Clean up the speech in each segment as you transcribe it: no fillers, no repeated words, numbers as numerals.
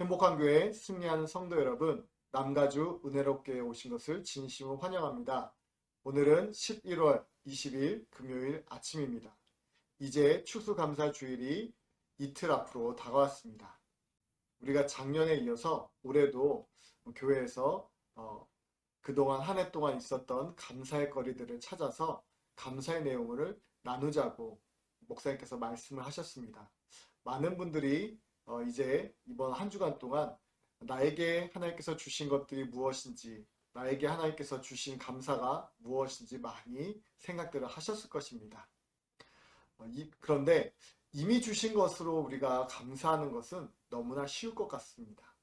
행복한 교회 승리하는 성도 여러분, 남가주 은혜롭교회에 오신 것을 진심으로 환영합니다. 오늘은 11월 20일 금요일 아침입니다. 이제 추수감사 주일이 이틀 앞으로 다가왔습니다. 우리가 작년에 이어서 올해도 교회에서 그동안 한 해 동안 있었던 감사의 거리들을 찾아서 감사의 내용을 나누자고 목사님께서 말씀을 하셨습니다. 많은 분들이 이제 이번 한 주간 동안 나에게 하나님께서 주신 것들이 무엇인지, 나에게 하나님께서 주신 감사가 무엇인지 많이 생각들을 하셨을 것입니다. 그런데 이미 주신 것으로 우리가 감사하는 것은 너무나 쉬울 것 같습니다.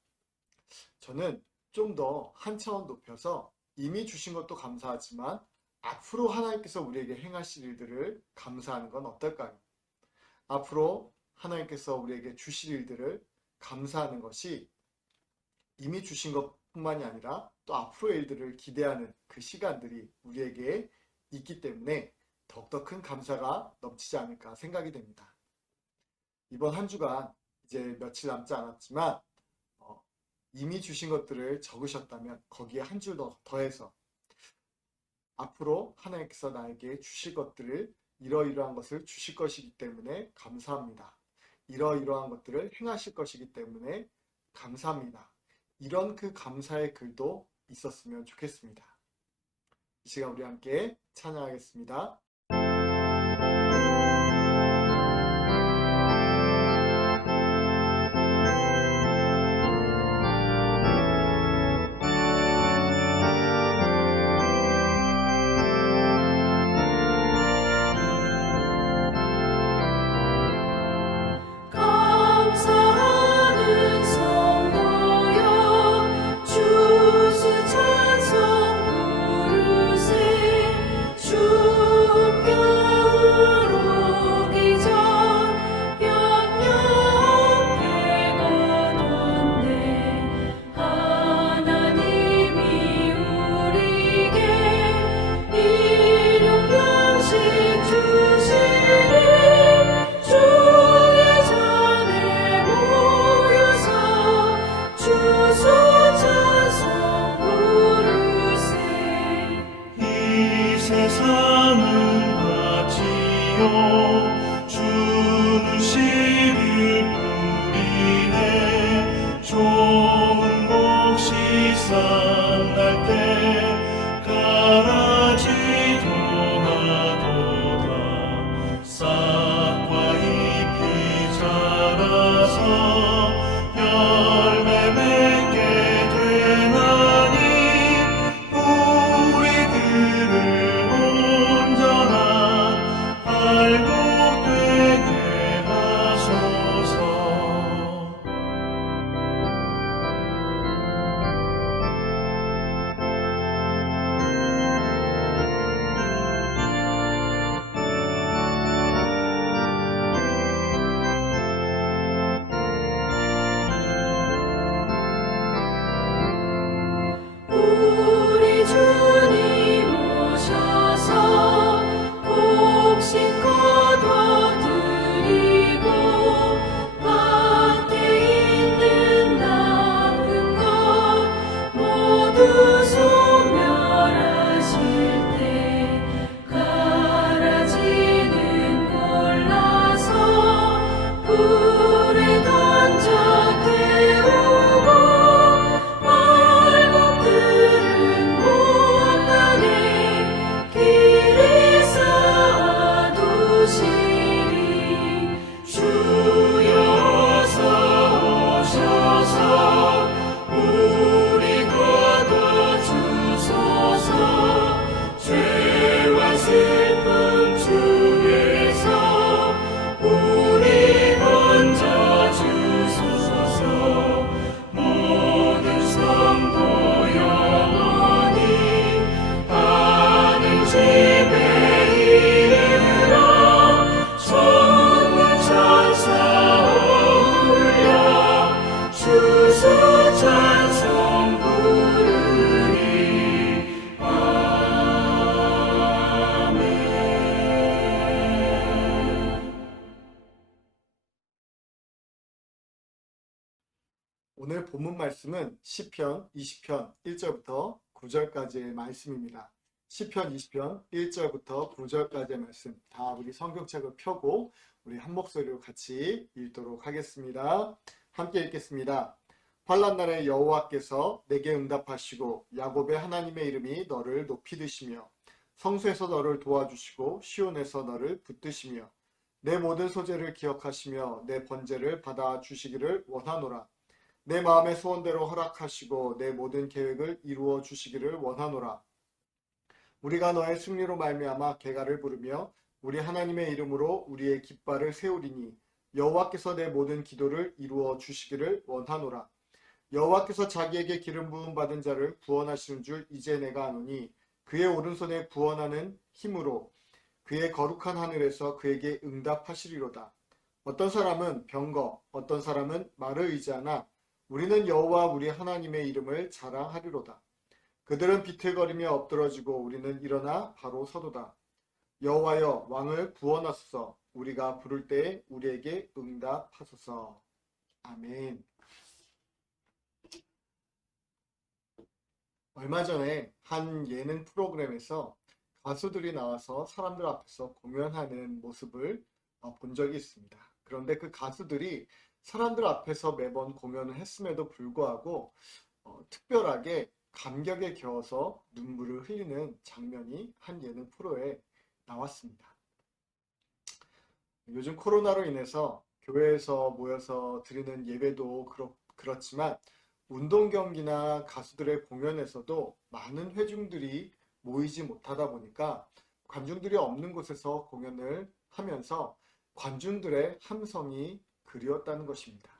저는 좀 더 한 차원 높여서 이미 주신 것도 감사하지만 앞으로 하나님께서 우리에게 행하실 일들을 감사하는 건 어떨까요? 앞으로 하나님께서 우리에게 주실 일들을 감사하는 것이 이미 주신 것뿐만이 아니라 또 앞으로의 일들을 기대하는 그 시간들이 우리에게 있기 때문에 더욱더 큰 감사가 넘치지 않을까 생각이 됩니다. 이번 한 주간 이제 며칠 남지 않았지만 이미 주신 것들을 적으셨다면 거기에 한 줄 더 더해서 앞으로 하나님께서 나에게 주실 것들을 이러이러한 것을 주실 것이기 때문에 감사합니다. 이러이러한 것들을 행하실 것이기 때문에 감사합니다. 이런 그 감사의 글도 있었으면 좋겠습니다. 이 시간 우리 함께 찬양하겠습니다. 감사하는 성도여 주수 찬송 부르세 주 오늘 본문 말씀은 시편 20편 1절부터 9절까지의 말씀입니다. 시편 20편 1절부터 9절까지의 말씀 다 우리 성경책을 펴고 우리 한 목소리로 같이 읽도록 하겠습니다. 함께 읽겠습니다. 환난 날에 여호와께서 내게 응답하시고 야곱의 하나님의 이름이 너를 높이 드시며 성소에서 너를 도와주시고 시온에서 너를 붙드시며 내 모든 소재를 기억하시며 내 번제를 받아 주시기를 원하노라. 내 마음의 소원대로 허락하시고 내 모든 계획을 이루어 주시기를 원하노라. 우리가 너의 승리로 말미암아 개가를 부르며 우리 하나님의 이름으로 우리의 깃발을 세우리니 여호와께서 내 모든 기도를 이루어 주시기를 원하노라. 여호와께서 자기에게 기름 부음 받은 자를 구원하시는 줄 이제 내가 아노니 그의 오른손에 구원하는 힘으로 그의 거룩한 하늘에서 그에게 응답하시리로다. 어떤 사람은 병거, 어떤 사람은 말을 의지하나 우리는 여호와 우리 하나님의 이름을 자랑하리로다. 그들은 비틀거리며 엎드러지고 우리는 일어나 바로 서도다. 여호와여 왕을 구원하소서. 우리가 부를 때에 우리에게 응답하소서. 아멘. 얼마 전에 한 예능 프로그램에서 가수들이 나와서 사람들 앞에서 공연하는 모습을 본 적이 있습니다. 그런데 그 가수들이 사람들 앞에서 매번 공연을 했음에도 불구하고 특별하게 감격에 겨워서 눈물을 흘리는 장면이 한 예능 프로에 나왔습니다. 요즘 코로나로 인해서 교회에서 모여서 드리는 예배도 그렇지만 운동 경기나 가수들의 공연에서도 많은 회중들이 모이지 못하다 보니까 관중들이 없는 곳에서 공연을 하면서 관중들의 함성이 그리웠다는 것입니다.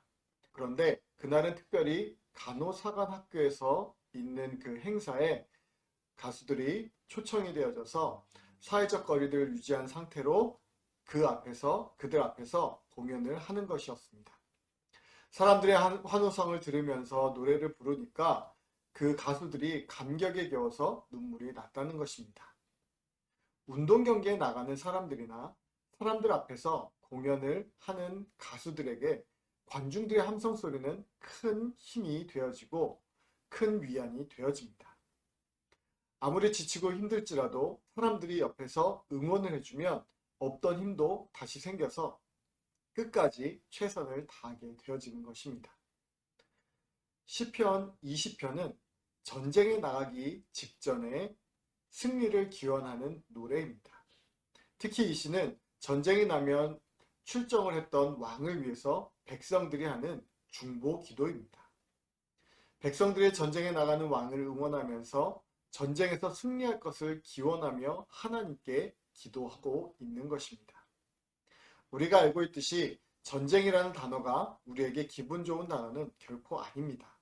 그런데 그날은 특별히 간호사관학교에서 있는 그 행사에 가수들이 초청이 되어져서 사회적 거리를 유지한 상태로 그들 앞에서 공연을 하는 것이었습니다. 사람들의 환호성을 들으면서 노래를 부르니까 그 가수들이 감격에 겨워서 눈물이 났다는 것입니다. 운동 경기에 나가는 사람들이나 사람들 앞에서 공연을 하는 가수들에게 관중들의 함성 소리는 큰 힘이 되어지고 큰 위안이 되어집니다. 아무리 지치고 힘들지라도 사람들이 옆에서 응원을 해주면 없던 힘도 다시 생겨서 끝까지 최선을 다하게 되어지는 것입니다. 시편 20편은 전쟁에 나가기 직전에 승리를 기원하는 노래입니다. 특히 이 시는 전쟁이 나면 출정을 했던 왕을 위해서 백성들이 하는 중보 기도입니다. 백성들이 전쟁에 나가는 왕을 응원하면서 전쟁에서 승리할 것을 기원하며 하나님께 기도하고 있는 것입니다. 우리가 알고 있듯이 전쟁이라는 단어가 우리에게 기분 좋은 단어는 결코 아닙니다.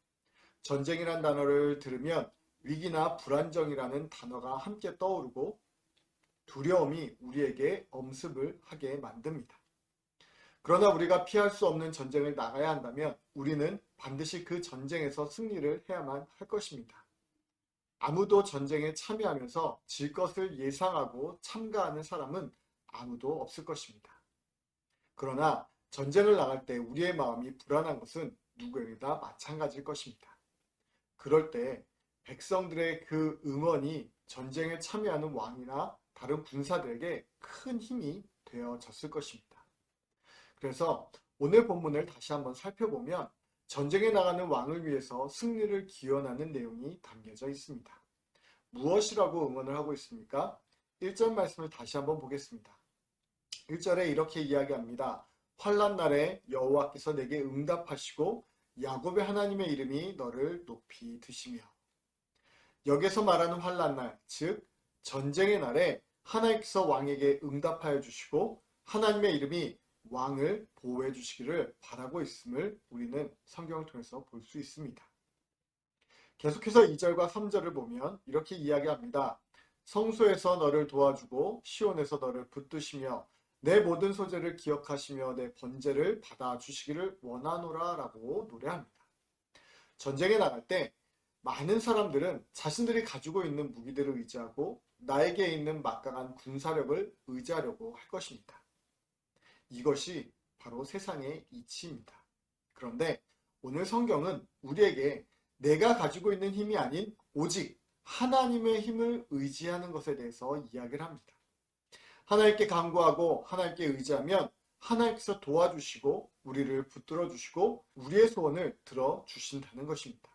전쟁이라는 단어를 들으면 위기나 불안정이라는 단어가 함께 떠오르고 두려움이 우리에게 엄습을 하게 만듭니다. 그러나 우리가 피할 수 없는 전쟁을 나가야 한다면 우리는 반드시 그 전쟁에서 승리를 해야만 할 것입니다. 아무도 전쟁에 참여하면서 질 것을 예상하고 참가하는 사람은 아무도 없을 것입니다. 그러나 전쟁을 나갈 때 우리의 마음이 불안한 것은 누구에게나 마찬가지일 것입니다. 그럴 때 백성들의 그 응원이 전쟁에 참여하는 왕이나 다른 군사들에게 큰 힘이 되어졌을 것입니다. 그래서 오늘 본문을 다시 한번 살펴보면 전쟁에 나가는 왕을 위해서 승리를 기원하는 내용이 담겨져 있습니다. 무엇이라고 응원을 하고 있습니까? 1절 말씀을 다시 한번 보겠습니다. 1절에 이렇게 이야기합니다. 환난 날에 여호와께서 내게 응답하시고 야곱의 하나님의 이름이 너를 높이 드시며. 여기서 말하는 환난 날, 즉 전쟁의 날에 하나님께서 왕에게 응답하여 주시고 하나님의 이름이 왕을 보호해 주시기를 바라고 있음을 우리는 성경을 통해서 볼 수 있습니다. 계속해서 2절과 3절을 보면 이렇게 이야기합니다. 성소에서 너를 도와주고 시온에서 너를 붙드시며 내 모든 소재를 기억하시며 내 번제를 받아주시기를 원하노라 라고 노래합니다. 전쟁에 나갈 때 많은 사람들은 자신들이 가지고 있는 무기들을 의지하고 나에게 있는 막강한 군사력을 의지하려고 할 것입니다. 이것이 바로 세상의 이치입니다. 그런데 오늘 성경은 우리에게 내가 가지고 있는 힘이 아닌 오직 하나님의 힘을 의지하는 것에 대해서 이야기를 합니다. 하나님께 간구하고 하나님께 의지하면 하나님께서 도와주시고 우리를 붙들어 주시고 우리의 소원을 들어주신다는 것입니다.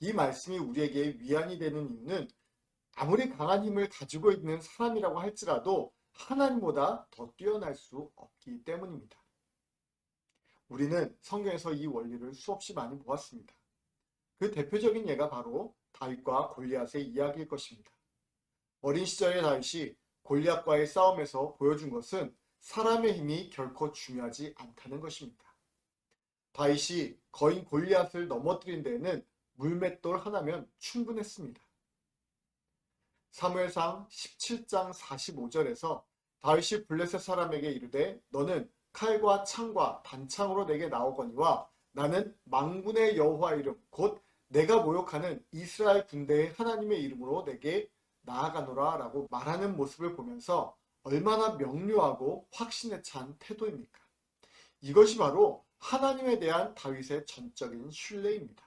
이 말씀이 우리에게 위안이 되는 이유는 아무리 강한 힘을 가지고 있는 사람이라고 할지라도 하나님보다 더 뛰어날 수 없기 때문입니다. 우리는 성경에서 이 원리를 수없이 많이 보았습니다. 그 대표적인 예가 바로 다윗과 골리앗의 이야기일 것입니다. 어린 시절의 다윗이 골리앗과의 싸움에서 보여준 것은 사람의 힘이 결코 중요하지 않다는 것입니다. 다윗이 거인 골리앗을 넘어뜨린 데에는 물맷돌 하나면 충분했습니다. 사무엘상 17장 45절에서 다윗이 블레셋 사람에게 이르되 너는 칼과 창과 단창으로 내게 나오거니와 나는 만군의 여호와 이름 곧 내가 모욕하는 이스라엘 군대의 하나님의 이름으로 내게 나아가노라 라고 말하는 모습을 보면서 얼마나 명료하고 확신에 찬 태도입니까? 이것이 바로 하나님에 대한 다윗의 전적인 신뢰입니다.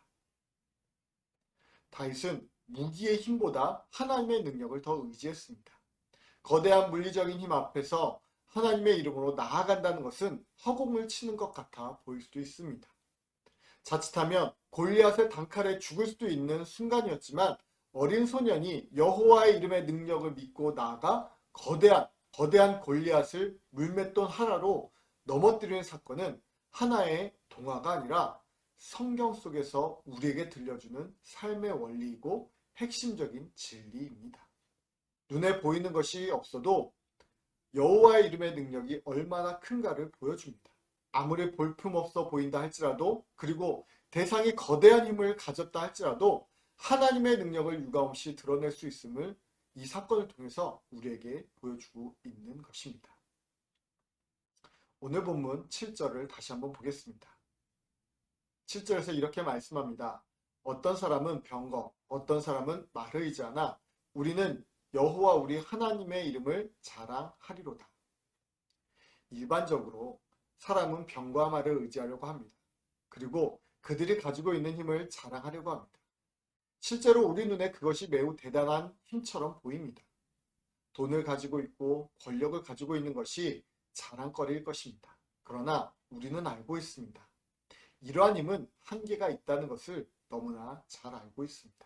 다윗은 무기의 힘보다 하나님의 능력을 더 의지했습니다. 거대한 물리적인 힘 앞에서 하나님의 이름으로 나아간다는 것은 허공을 치는 것 같아 보일 수도 있습니다. 자칫하면 골리앗의 단칼에 죽을 수도 있는 순간이었지만 어린 소년이 여호와의 이름의 능력을 믿고 나아가 거대한 골리앗을 물맷돌 하나로 넘어뜨리는 사건은 하나의 동화가 아니라 성경 속에서 우리에게 들려주는 삶의 원리이고 핵심적인 진리입니다. 눈에 보이는 것이 없어도 여호와의 이름의 능력이 얼마나 큰가를 보여줍니다. 아무리 볼품없어 보인다 할지라도 그리고 대상이 거대한 힘을 가졌다 할지라도 하나님의 능력을 유감없이 드러낼 수 있음을 이 사건을 통해서 우리에게 보여주고 있는 것입니다. 오늘 본문 7절을 다시 한번 보겠습니다. 7절에서 이렇게 말씀합니다. 어떤 사람은 병거, 어떤 사람은 말을 의지하나 우리는 여호와 우리 하나님의 이름을 자랑하리로다. 일반적으로 사람은 병과 말을 의지하려고 합니다. 그리고 그들이 가지고 있는 힘을 자랑하려고 합니다. 실제로 우리 눈에 그것이 매우 대단한 힘처럼 보입니다. 돈을 가지고 있고 권력을 가지고 있는 것이 자랑거리일 것입니다. 그러나 우리는 알고 있습니다. 이러한 힘은 한계가 있다는 것을 너무나 잘 알고 있습니다.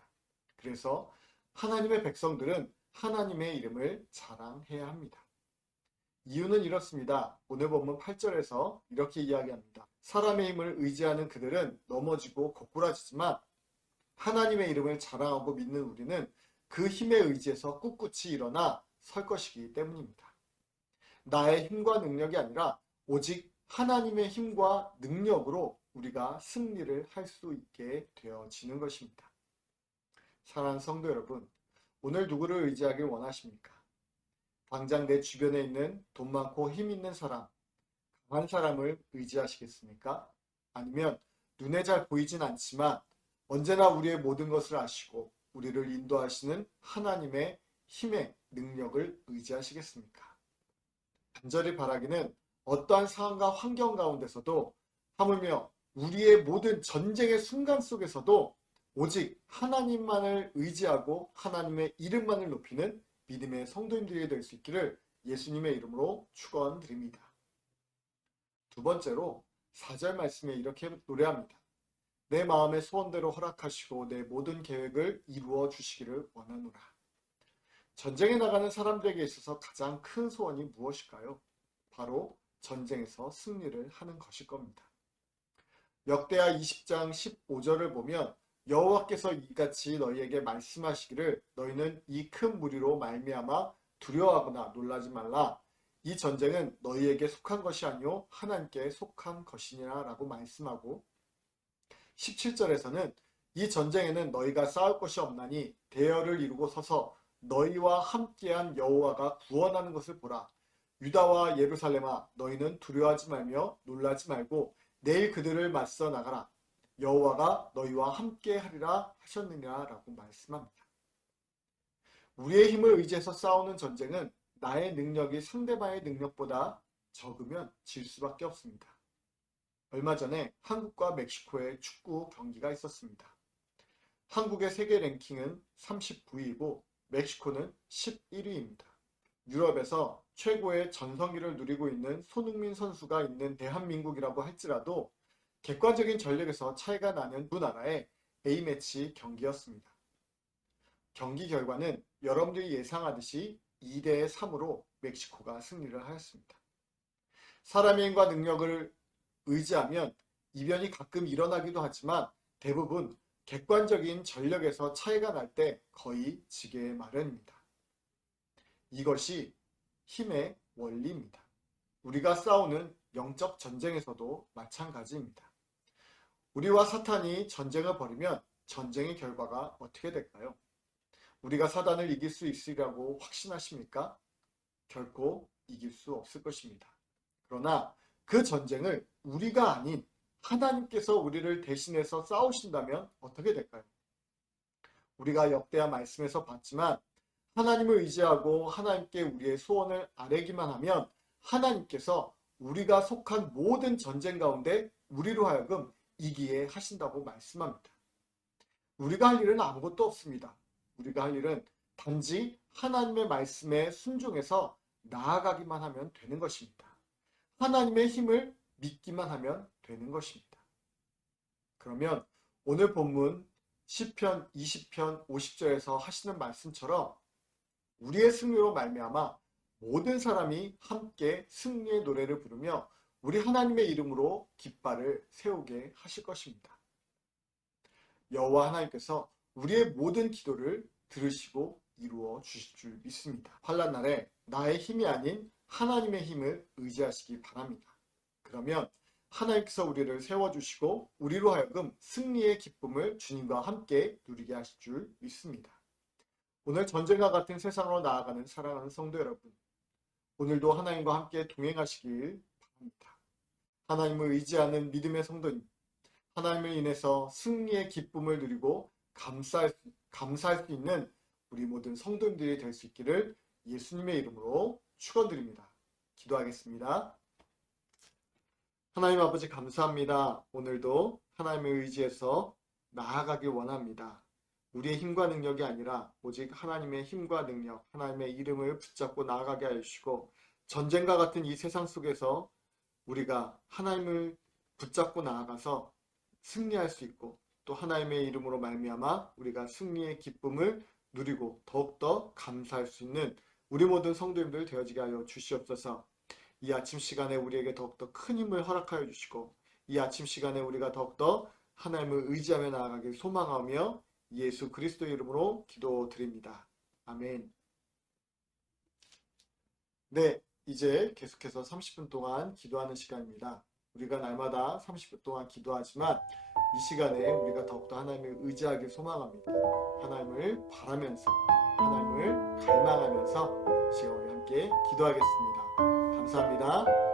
그래서 하나님의 백성들은 하나님의 이름을 자랑해야 합니다. 이유는 이렇습니다. 오늘 본문 8절에서 이렇게 이야기합니다. 사람의 힘을 의지하는 그들은 넘어지고 고꾸라지지만 하나님의 이름을 자랑하고 믿는 우리는 그 힘에 의지해서 꿋꿋이 일어나 설 것이기 때문입니다. 나의 힘과 능력이 아니라 오직 하나님의 힘과 능력으로 우리가 승리를 할 수 있게 되어지는 것입니다. 사랑하는 성도 여러분, 오늘 누구를 의지하길 원하십니까? 당장 내 주변에 있는 돈 많고 힘 있는 사람, 강한 사람을 의지하시겠습니까? 아니면 눈에 잘 보이진 않지만 언제나 우리의 모든 것을 아시고 우리를 인도하시는 하나님의 힘의 능력을 의지하시겠습니까? 간절히 바라기는 어떠한 상황과 환경 가운데서도 하물며 우리의 모든 전쟁의 순간 속에서도 오직 하나님만을 의지하고 하나님의 이름만을 높이는 믿음의 성도님들이 될 수 있기를 예수님의 이름으로 축원드립니다. 두 번째로 4절 말씀에 이렇게 노래합니다. 내 마음의 소원대로 허락하시고 내 모든 계획을 이루어 주시기를 원하노라. 전쟁에 나가는 사람들에게 있어서 가장 큰 소원이 무엇일까요? 바로 전쟁에서 승리를 하는 것일 겁니다. 역대하 20장 15절을 보면 여호와께서 이같이 너희에게 말씀하시기를 너희는 이 큰 무리로 말미암아 두려워하거나 놀라지 말라. 이 전쟁은 너희에게 속한 것이 아니요 하나님께 속한 것이니라 라고 말씀하고 17절에서는 이 전쟁에는 너희가 싸울 것이 없나니 대열을 이루고 서서 너희와 함께한 여호와가 구원하는 것을 보라. 유다와 예루살렘아 너희는 두려워하지 말며 놀라지 말고 내일 그들을 맞서 나가라. 여호와가 너희와 함께 하리라 하셨느니라 라고 말씀합니다. 우리의 힘을 의지해서 싸우는 전쟁은 나의 능력이 상대방의 능력보다 적으면 질 수밖에 없습니다. 얼마 전에 한국과 멕시코의 축구 경기가 있었습니다. 한국의 세계 랭킹은 39위이고 멕시코는 11위입니다. 유럽에서 최고의 전성기를 누리고 있는 손흥민 선수가 있는 대한민국이라고 할지라도 객관적인 전력에서 차이가 나는 두 나라의 A매치 경기였습니다. 경기 결과는 여러분들이 예상하듯이 2대 3으로 멕시코가 승리를 하였습니다. 사람의 힘과 능력을 의지하면 이변이 가끔 일어나기도 하지만 대부분 객관적인 전력에서 차이가 날 때 거의 지게 마련입니다. 이것이 힘의 원리입니다. 우리가 싸우는 영적 전쟁에서도 마찬가지입니다. 우리와 사탄이 전쟁을 벌이면 전쟁의 결과가 어떻게 될까요? 우리가 사단을 이길 수 있으리라고 확신하십니까? 결코 이길 수 없을 것입니다. 그러나 그 전쟁을 우리가 아닌 하나님께서 우리를 대신해서 싸우신다면 어떻게 될까요? 우리가 역대하 말씀에서 봤지만 하나님을 의지하고 하나님께 우리의 소원을 아뢰기만 하면 하나님께서 우리가 속한 모든 전쟁 가운데 우리로 하여금 이기게 하신다고 말씀합니다. 우리가 할 일은 아무것도 없습니다. 우리가 할 일은 단지 하나님의 말씀에 순종해서 나아가기만 하면 되는 것입니다. 하나님의 힘을 믿기만 하면 되는 것입니다. 그러면 오늘 본문 시편 20편 50절에서 하시는 말씀처럼 우리의 승리로 말미암아 모든 사람이 함께 승리의 노래를 부르며 우리 하나님의 이름으로 깃발을 세우게 하실 것입니다. 여호와 하나님께서 우리의 모든 기도를 들으시고 이루어 주실 줄 믿습니다. 환난 날에 나의 힘이 아닌 하나님의 힘을 의지하시기 바랍니다. 그러면 하나님께서 우리를 세워주시고 우리로 하여금 승리의 기쁨을 주님과 함께 누리게 하실 줄 믿습니다. 오늘 전쟁과 같은 세상으로 나아가는 사랑하는 성도 여러분, 오늘도 하나님과 함께 동행하시길 바랍니다. 하나님을 의지하는 믿음의 성도님, 하나님을 인해서 승리의 기쁨을 누리고 감사할 수 있는 우리 모든 성도님들이 될 수 있기를 예수님의 이름으로 축원드립니다. 기도하겠습니다. 하나님 아버지 감사합니다. 오늘도 하나님의 의지에서 나아가길 원합니다. 우리의 힘과 능력이 아니라 오직 하나님의 힘과 능력, 하나님의 이름을 붙잡고 나아가게 하여 주시고 전쟁과 같은 이 세상 속에서 우리가 하나님을 붙잡고 나아가서 승리할 수 있고 또 하나님의 이름으로 말미암아 우리가 승리의 기쁨을 누리고 더욱더 감사할 수 있는 우리 모든 성도님들 되어지게 하여 주시옵소서. 이 아침 시간에 우리에게 더욱더 큰 힘을 허락하여 주시고 이 아침 시간에 우리가 더욱더 하나님을 의지하며 나아가길 소망하며 예수 그리스도의 이름으로 기도드립니다. 아멘. 네, 이제 계속해서 30분 동안 기도하는 시간입니다. 우리가 날마다 30분 동안 기도하지만 이 시간에 우리가 더욱더 하나님을 의지하길 소망합니다. 하나님을 바라면서 하나님을 갈망하면서 지금 우리 함께 기도하겠습니다. 감사합니다.